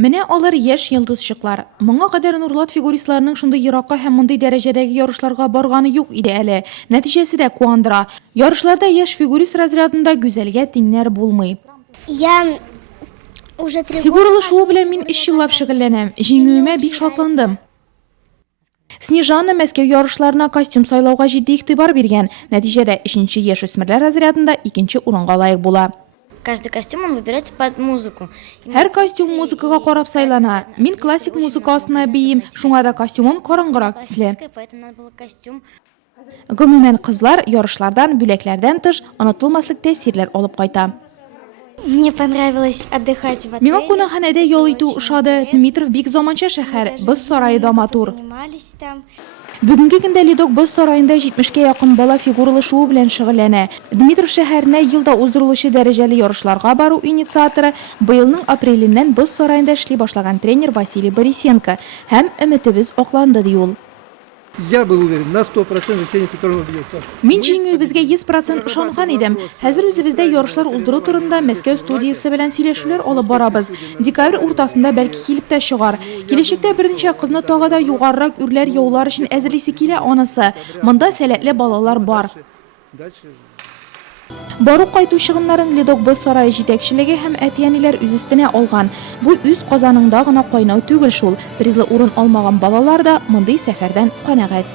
Менә алар яшь йылдызчыклар. Моңа кадәр Нурлат фигуристларының шундый еракка һәм мондый дәрәҗәдәге ярышларга барганы юк иде әле. Нәтиҗәсе дә куандыра. Ярышларда яшь фигурист разрядында гүзәлгә тиңнәр булмый. Я уже 3 Фигуралы шоу белән мин 3 еллап шөгыльләнәм. Җиңүемә бик шатландым. Снежана Мәскәү ярышларына костюм сайлауга җитди игътибар биргән. Нәтиҗәдә 3нче яшь үсмерләр разрядында 2нче урынга лаек була. Каждый костюм он выбирается под музыку. Һәр костюм музыкага карап сайлана. Мин классик музыка астына биим, шуңа да костюмым караңгырак төсле. Поэтому надо было костюм. Гомумән кызлар ярышлардан, бүләкләрдән тыш онытылмаслык тәэсирләр алып кайта. Мне понравилось отдыхать в Миңа кунакханәдә ял итү ошады. Дмитров бик заманча шәһәр, боз сарае да матур. Бүгенге көндә Ледок боз сараенда 70-кә якын бала фигуралы шоу белән шөгыльләнә. Дмитров шәһәренә елда уздырылучы дәрәҗәле ярышларга бару инициаторы быелның апреленнән боз сараенда эшли башлаган тренер Василий Борисенко һәм өметебез акланды ди ул. Я был уверен на 100%, Ксения Петровна бьет старт. Мин җиңүебезгә 100% ышанган идем. Хәзер үзебездә ярышлар уздыру турында Мәскәү студиясе белән сөйләшүләр алып барабыз. Декабрь уртасында бәлки килеп тә чыгар. Киләчәктә берничә кызны тагы да югарырак үрләр яулар өчен әзерлисе килә анысы. Монда сәләтле балалар бар. Дальше. Бару кайту чыгымнарын Ледок боз сарае җитәкчелеге һәм әтиәниләр үз өстенә алган. Бу үз казанында гына кайнау түгел шул. Призлы урын алмаган балалар да мондый сәфәрдән канәгать.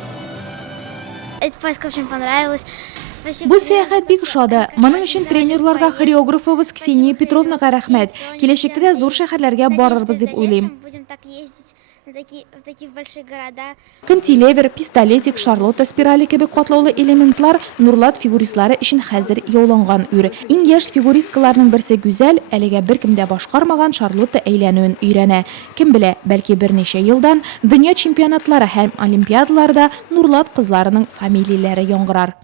Эта поездка очень понравилась. Спасибо. Бу сәяхәт бик ошады. Моның өчен тренерларга, хореографыбыз Ксения Петровнага рәхмәт. Киләчәктә дә зур шәһәрләргә барырбыз дип уйлыйм. Будем так ездить в такие большие города. Кантилевер, пистолетик, шарлотта спирали кебек катлаулы элементлар Нурлат фигуристлары өчен хәзер яуланган үр. Иң яшь фигуристкаларның берсе Гүзәл, әлегә беркем дә башкармаган шарлотта әйләнүен өйрәнә. Кем белә, бәлки берничә елдан дөнья чемпионатлары һәм олимпиадаларда Нурлат кызларының фамилияләре яңгырар.